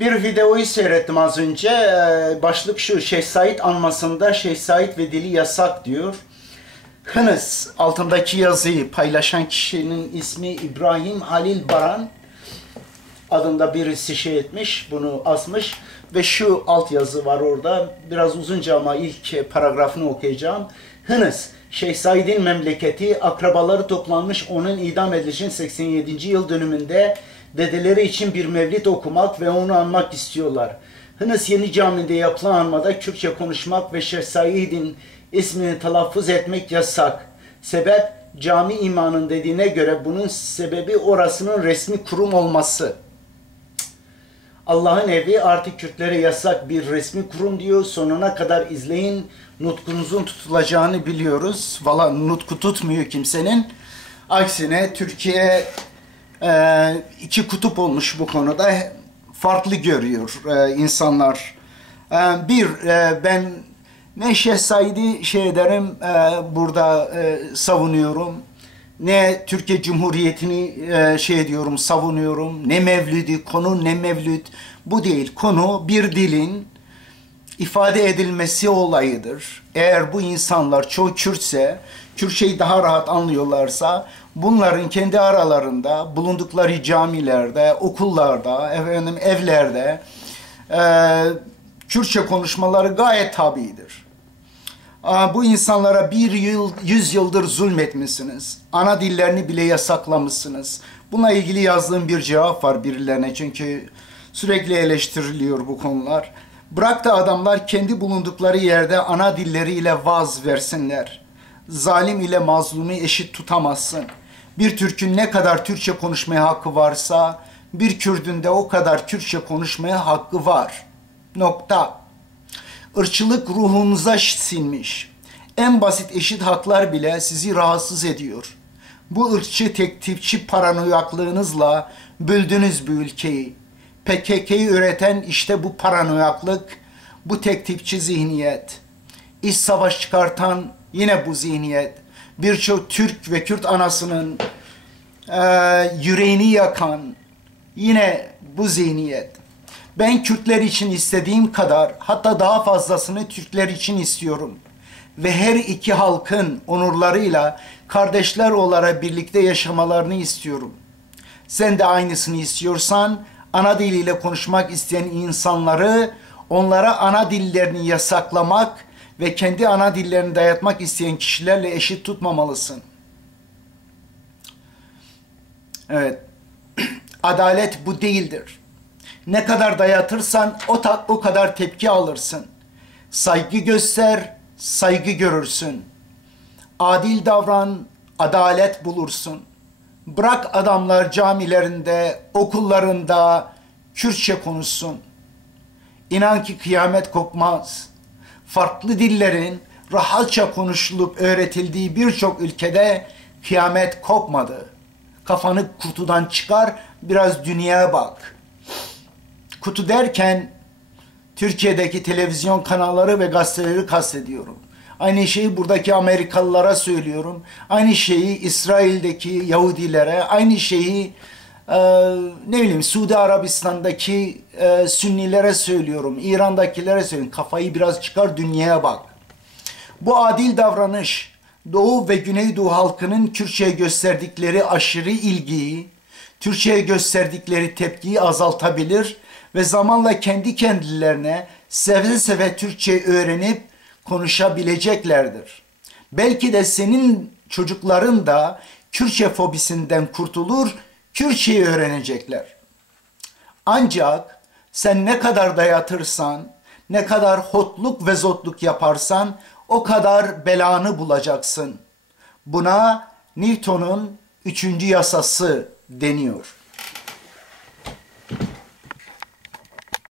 Bir videoyu seyrettim az önce. Ee, Başlık şu, Şeyh Said anmasında Şeyh Said ve dili yasak diyor. Hınız altındaki yazıyı paylaşan kişinin ismi İbrahim Halil Baran adında birisi şey etmiş, bunu asmış ve şu alt yazı var orada. Biraz uzunca ama ilk paragrafını okuyacağım. Hınız, Şeyh Said'in memleketi, akrabaları toplanmış onun idam edilişin 87. yıl dönümünde dedeleri için bir mevlid okumak ve onu anmak istiyorlar. Hınıs Yeni Camii'nde yapılan anmada Kürtçe konuşmak ve Şeyh Said'in ismini telaffuz etmek yasak. Sebep cami imanın dediğine göre bunun sebebi orasının resmi kurum olması. Allah'ın evi artık Kürtlere yasak bir resmi kurum diyor. Sonuna kadar izleyin. Nutkunuzun tutulacağını biliyoruz. Valla nutku tutmuyor kimsenin. Aksine Türkiye e, iki kutup olmuş bu konuda. Farklı görüyor e, insanlar. E, bir, e, ben ne Şeyh Said'i şey ederim, e, burada e, savunuyorum ne Türkiye Cumhuriyeti'ni e, şey diyorum savunuyorum. Ne mevlidi konu ne mevlüt. Bu değil. Konu bir dilin ifade edilmesi olayıdır. Eğer bu insanlar çoğu Kürtse, Kürtçeyi daha rahat anlıyorlarsa bunların kendi aralarında bulundukları camilerde, okullarda, efendim evlerde e, Kürtçe konuşmaları gayet tabidir. Bu insanlara bir yıl, yüz yıldır zulmetmişsiniz. Ana dillerini bile yasaklamışsınız. Buna ilgili yazdığım bir cevap var birilerine çünkü sürekli eleştiriliyor bu konular. Bırak da adamlar kendi bulundukları yerde ana dilleriyle vaz versinler. Zalim ile mazlumu eşit tutamazsın. Bir Türk'ün ne kadar Türkçe konuşmaya hakkı varsa bir Kürdün de o kadar Kürtçe konuşmaya hakkı var. Nokta ırkçılık ruhunuza sinmiş. En basit eşit haklar bile sizi rahatsız ediyor. Bu ırkçı tektipçi paranoyaklığınızla böldünüz bu ülkeyi. PKK'yı üreten işte bu paranoyaklık, bu tektipçi zihniyet. İş savaş çıkartan yine bu zihniyet. Birçok Türk ve Kürt anasının e, yüreğini yakan yine bu zihniyet. Ben Kürtler için istediğim kadar hatta daha fazlasını Türkler için istiyorum. Ve her iki halkın onurlarıyla kardeşler olarak birlikte yaşamalarını istiyorum. Sen de aynısını istiyorsan ana diliyle konuşmak isteyen insanları onlara ana dillerini yasaklamak ve kendi ana dillerini dayatmak isteyen kişilerle eşit tutmamalısın. Evet. Adalet bu değildir. Ne kadar dayatırsan o, ta, o kadar tepki alırsın. Saygı göster, saygı görürsün. Adil davran, adalet bulursun. Bırak adamlar camilerinde, okullarında Kürtçe konuşsun. İnan ki kıyamet kopmaz. Farklı dillerin rahatça konuşulup öğretildiği birçok ülkede kıyamet kopmadı. Kafanı kutudan çıkar, biraz dünyaya bak.'' kutu derken Türkiye'deki televizyon kanalları ve gazeteleri kastediyorum. Aynı şeyi buradaki Amerikalılara söylüyorum. Aynı şeyi İsrail'deki Yahudilere, aynı şeyi e, ne bileyim Suudi Arabistan'daki e, Sünnilere söylüyorum. İran'dakilere söylüyorum. Kafayı biraz çıkar dünyaya bak. Bu adil davranış Doğu ve Güneydoğu halkının Kürtçe'ye gösterdikleri aşırı ilgiyi, Türkçe'ye gösterdikleri tepkiyi azaltabilir ve zamanla kendi kendilerine seve seve Türkçe öğrenip konuşabileceklerdir. Belki de senin çocukların da Kürtçe fobisinden kurtulur, Kürtçeyi öğrenecekler. Ancak sen ne kadar dayatırsan, ne kadar hotluk ve zotluk yaparsan o kadar belanı bulacaksın. Buna Newton'un üçüncü yasası deniyor.